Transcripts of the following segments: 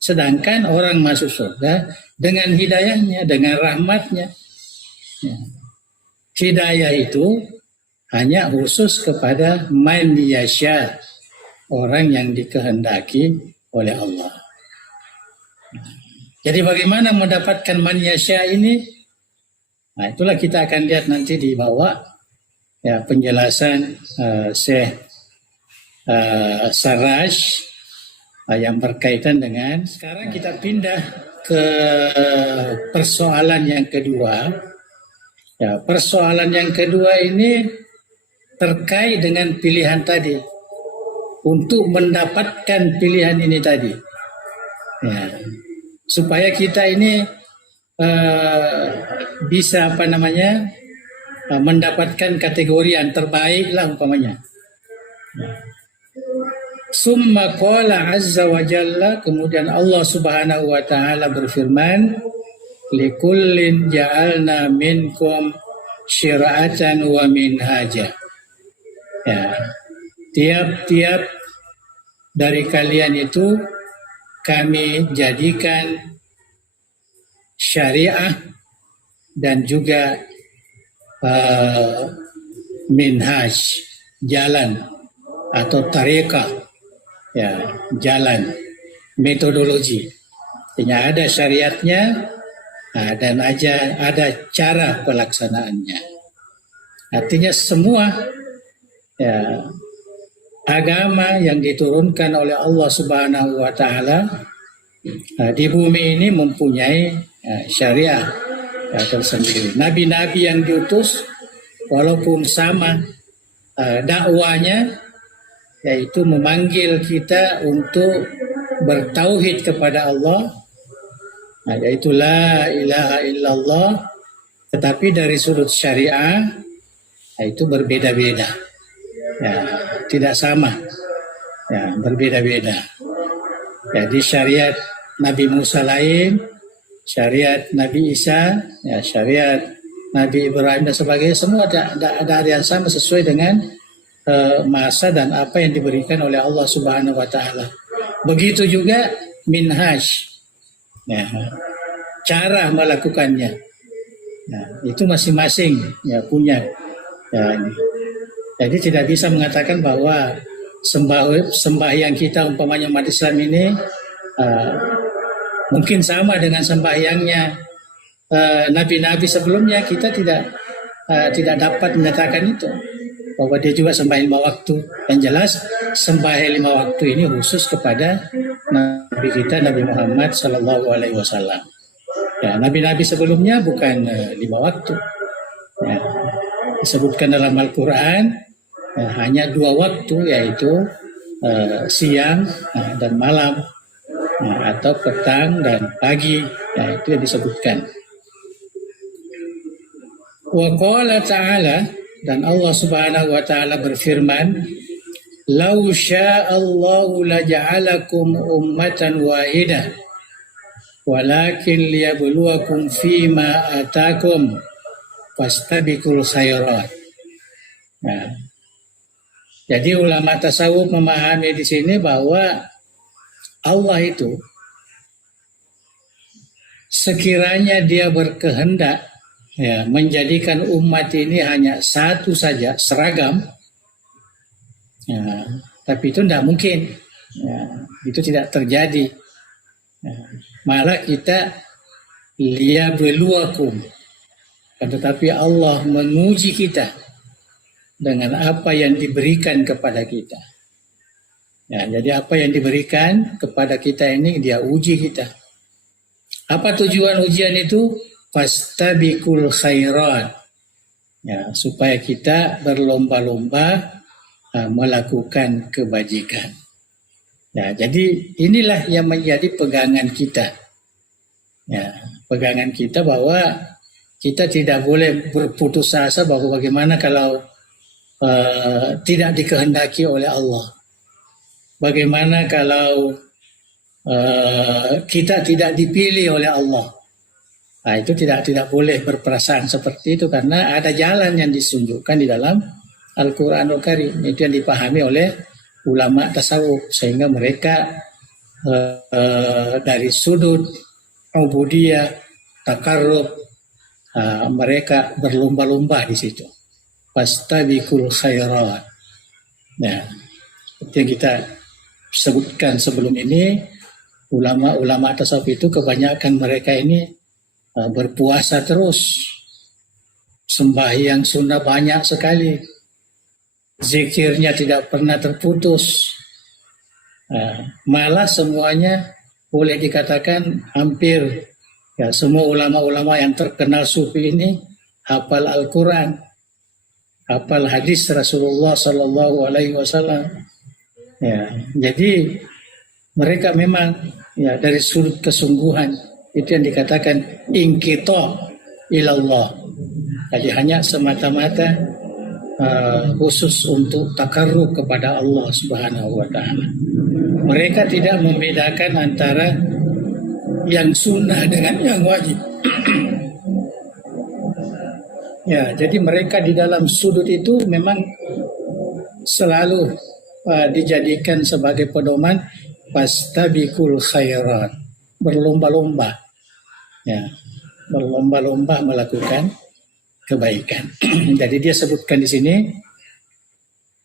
Sedangkan orang masuk surga dengan hidayahnya, dengan rahmatnya. Ya. Hidayah itu hanya khusus kepada man yasha, orang yang dikehendaki oleh Allah. Jadi bagaimana mendapatkan man yasha ini? Nah, itulah kita akan lihat nanti di bawah ya, penjelasan Syekh Sarraj yang berkaitan dengan. Sekarang kita pindah ke persoalan yang kedua. Ya, persoalan yang kedua ini terkait dengan pilihan tadi. Untuk mendapatkan pilihan ini tadi. Ya, supaya kita ini bisa mendapatkan kategori yang terbaik lah umpamanya. Summa qala azza wa jalla, kemudian Allah subhanahu wa ta'ala berfirman, likullin ja'alna minkum syira'atan wa minhaja. Ya, tiap-tiap dari kalian itu kami jadikan syariah dan juga minhaj, jalan atau tariqah, ya, jalan, metodologi. Artinya ada syariatnya dan ada cara pelaksanaannya. Artinya semua ya, agama yang diturunkan oleh Allah Subhanahu wa taala di bumi ini mempunyai syariah tersendiri. Nabi-nabi yang diutus walaupun sama dakwanya, yaitu memanggil kita untuk bertauhid kepada Allah, yaitu la ilaha illallah, tetapi dari sudut syariah itu berbeda-beda, ya, tidak sama, ya, berbeda-beda. Jadi syariat Nabi Musa lain, syariat Nabi Isa, ya, syariat Nabi Ibrahim dan sebagainya, semua ada yang sama sesuai dengan masa dan apa yang diberikan oleh Allah Subhanahu wa taala. Begitu juga minhaj, ya, cara melakukannya. Nah, itu masing-masing ya punya. Ya, jadi tidak bisa mengatakan bahwa sembahyang kita umpamanya umat Islam ini mungkin sama dengan sembahyangnya nabi-nabi sebelumnya. Kita tidak dapat menyatakan itu, bahwa dia juga sembahyang 5 waktu. Yang jelas sembahyang 5 waktu ini khusus kepada Nabi kita, Nabi Muhammad Sallallahu Alaihi Wasallam. Ya, nabi-nabi sebelumnya bukan 5 waktu. Ya, disebutkan dalam Al-Quran hanya 2 waktu, yaitu siang dan malam, atau petang dan pagi. Ya, itu yang disebutkan. Wa qala ta'ala, dan Allah Subhanahu wa taala berfirman, "Lau sya'allahu laja'alakum ummatan wahidah, walakin liyabluwakum fima atakum fastabiqul khairat." Nah, jadi ulama tasawuf memahami di sini bahwa Allah itu sekiranya dia berkehendak ya, menjadikan umat ini hanya satu saja, seragam, ya, tapi itu tidak mungkin, ya, itu tidak terjadi. Ya, malah kita liyabluwakum, tetapi Allah menguji kita dengan apa yang diberikan kepada kita. Ya, jadi apa yang diberikan kepada kita ini dia uji kita. Apa tujuan ujian itu? Fastabiqul khairat. Ya, supaya kita berlomba-lomba melakukan kebajikan. Ya, jadi inilah yang menjadi pegangan kita. Ya, pegangan kita bahwa kita tidak boleh berputus asa bahwa bagaimana kalau tidak dikehendaki oleh Allah. Bagaimana kalau kita tidak dipilih oleh Allah. Nah, itu tidak boleh berperasaan seperti itu, karena ada jalan yang ditunjukkan di dalam Al-Quranul Karim. Itu yang dipahami oleh ulama tasawuf, sehingga mereka dari sudut ubudiyah, takarrub, mereka berlomba-lomba di situ. Fastabiqul khairat. Nah, seperti yang kita sebutkan sebelum ini, ulama-ulama tasawuf itu kebanyakan mereka ini berpuasa terus, sembahyang sunnah banyak sekali, zikirnya tidak pernah terputus. Malah semuanya boleh dikatakan hampir ya semua ulama-ulama yang terkenal sufi ini hafal Al-Quran, hafal hadis Rasulullah Sallallahu Alaihi Wasallam. Ya, jadi mereka memang ya dari sudut kesungguhan itu yang dikatakan inqita ilallah. Jadi hanya semata-mata khusus untuk takarrub kepada Allah Subhanahu wa taala. Mereka tidak membedakan antara yang sunnah dengan yang wajib. Ya, jadi mereka di dalam sudut itu memang selalu dijadikan sebagai pedoman fastabiqul khairat, berlomba-lomba. Ya, berlomba-lomba melakukan kebaikan. Jadi dia sebutkan di sini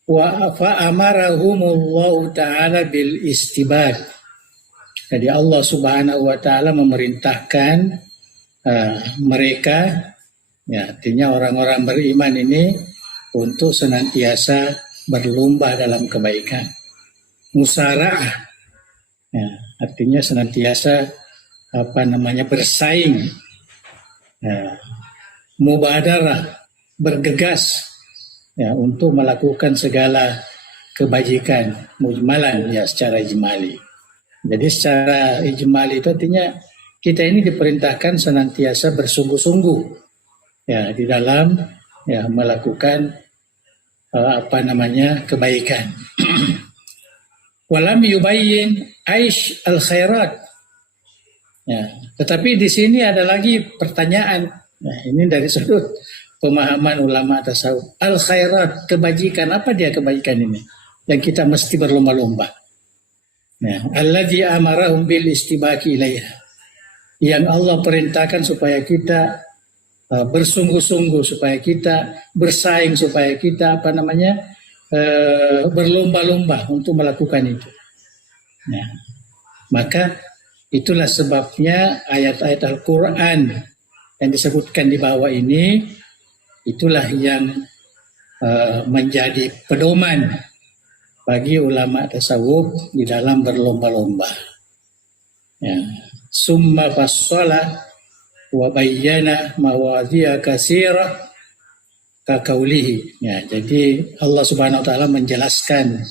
wa fa amarahumullahu taala bil istibaq. Jadi Allah Subhanahu wa taala memerintahkan mereka, ya artinya orang-orang beriman ini untuk senantiasa berlomba dalam kebaikan. Musara'ah, ya, artinya senantiasa bersaing. Ya, mubadarah, bergegas ya untuk melakukan segala kebajikan, mujmalan ya secara ijmali. Jadi secara ijmali itu artinya kita ini diperintahkan senantiasa bersungguh-sungguh ya di dalam ya melakukan kebaikan. Walam yubayyin aish al khairat. Ya, tetapi di sini ada lagi pertanyaan. Nah, ini dari sudut pemahaman ulama tasawuf. Al khairat, kebajikan, apa dia kebaikan ini? Yang kita mesti berlomba-lomba. Ya, alladzi amarahum bil istibaqi ilaiha. Yang Allah perintahkan supaya kita bersungguh-sungguh, supaya kita bersaing, supaya kita berlomba-lomba untuk melakukan itu. Nah, maka itulah sebabnya ayat-ayat Al-Quran yang disebutkan di bawah ini itulah yang menjadi pedoman bagi ulama tasawuf di dalam berlomba-lomba. Ya. Summa fassala wa bayyana mawadhi'a katsirah kakaulihi. Ya, jadi Allah Subhanahu wa taala menjelaskan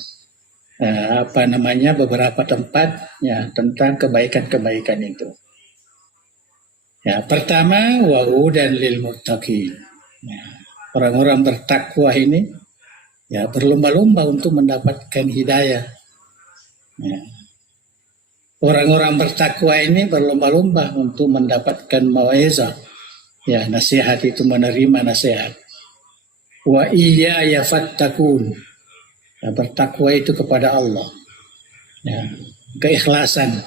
beberapa tempat ya tentang kebaikan-kebaikan itu. Ya, pertama wahudan lil muttaqin. Ya, orang-orang bertakwa ini ya berlomba-lomba untuk mendapatkan hidayah. Ya. Orang-orang bertakwa ini berlomba-lomba untuk mendapatkan mau'izah. Ya, nasihat itu menerima nasihat. Wa iyaya fattakun. Ya, bertakwa itu kepada Allah. Ya, keikhlasan.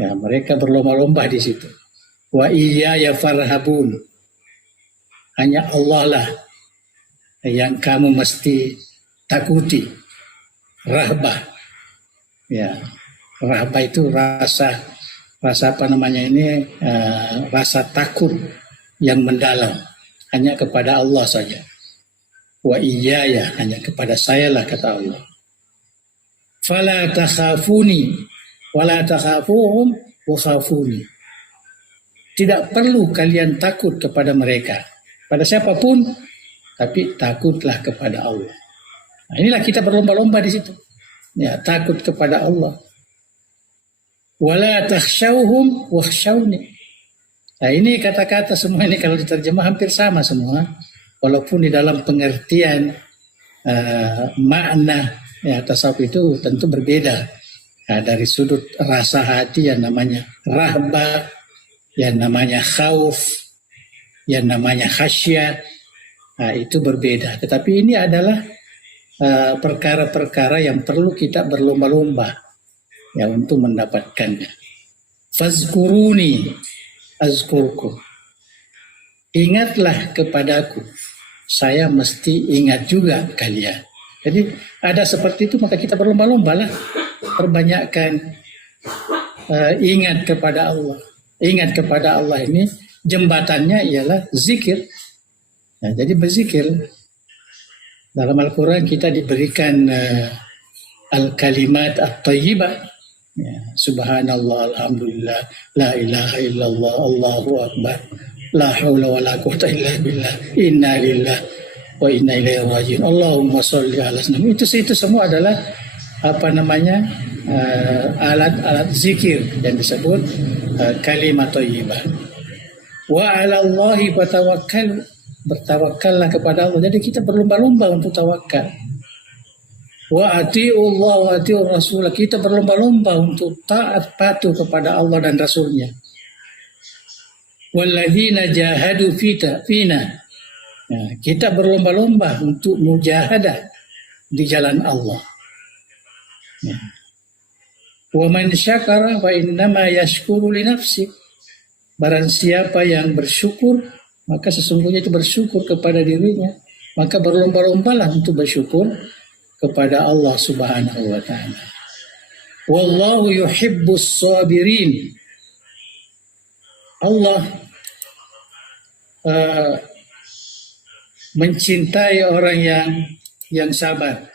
Ya, mereka berlomba-lomba di situ. Wa iyaya farhabun. Hanya Allah lah yang kamu mesti takuti. Rahbah. Ya, rahbah itu rasa rasa takut yang mendalam. Hanya kepada Allah saja. Wa iyaya, hanya kepada saya lah kata Allah. Fala takhafuni wala takhafuhum wa khafuni. Tidak perlu kalian takut kepada mereka, pada siapapun, tapi takutlah kepada Allah. Nah, inilah kita berlomba-lomba di situ. Ya, takut kepada Allah. Wala takhshawhum wakhshawni. Nah, ini kata-kata semua ini kalau diterjemah hampir sama semua. Walaupun di dalam pengertian makna ya, tasawuf itu tentu berbeda. Nah, dari sudut rasa hati yang namanya rahbah, yang namanya khauf, yang namanya khasyah, nah, itu berbeda. Tetapi ini adalah perkara-perkara yang perlu kita berlomba-lomba. ya untuk mendapatkannya. Fazkuruni azkurku. Ingatlah kepadaku, saya mesti ingat juga kalian. Jadi ada seperti itu, maka kita berlomba-lomba lah, perbanyakkan ingat kepada Allah. Ingat kepada Allah ini jembatannya ialah zikir. Nah, jadi berzikir. Dalam Al-Quran kita diberikan al-kalimat at-tayyibah. Ya, subhanallah, alhamdulillah, la ilaha illallah, Allahu akbar, la haula wa la quwata illa billah, inna lillahi wa inna ilaihi raji'un, Allahumma sholli ala sayyidina. Itu semua adalah alat-alat zikir yang disebut kalimat thayyibah. Wa 'ala Allahi fatawakkalu, bertawakallah kepada Allah. Jadi kita berlomba-lomba untuk tawakal. Wa ati'u Allah wa ati'u Rasul, kita berlomba-lomba untuk taat patuh kepada Allah dan Rasulnya. Walladzina jahadu fina, nah, kita berlomba-lomba untuk mujahadah di jalan Allah. Ya. Wa man syakara fa innama yashkuru li nafsi, barang siapa yang bersyukur maka sesungguhnya itu bersyukur kepada dirinya, maka berlomba-lombalah untuk bersyukur kepada Allah Subhanahu wa taala. Wallahu yuhibbus sabirin. Allah mencintai orang yang sabar.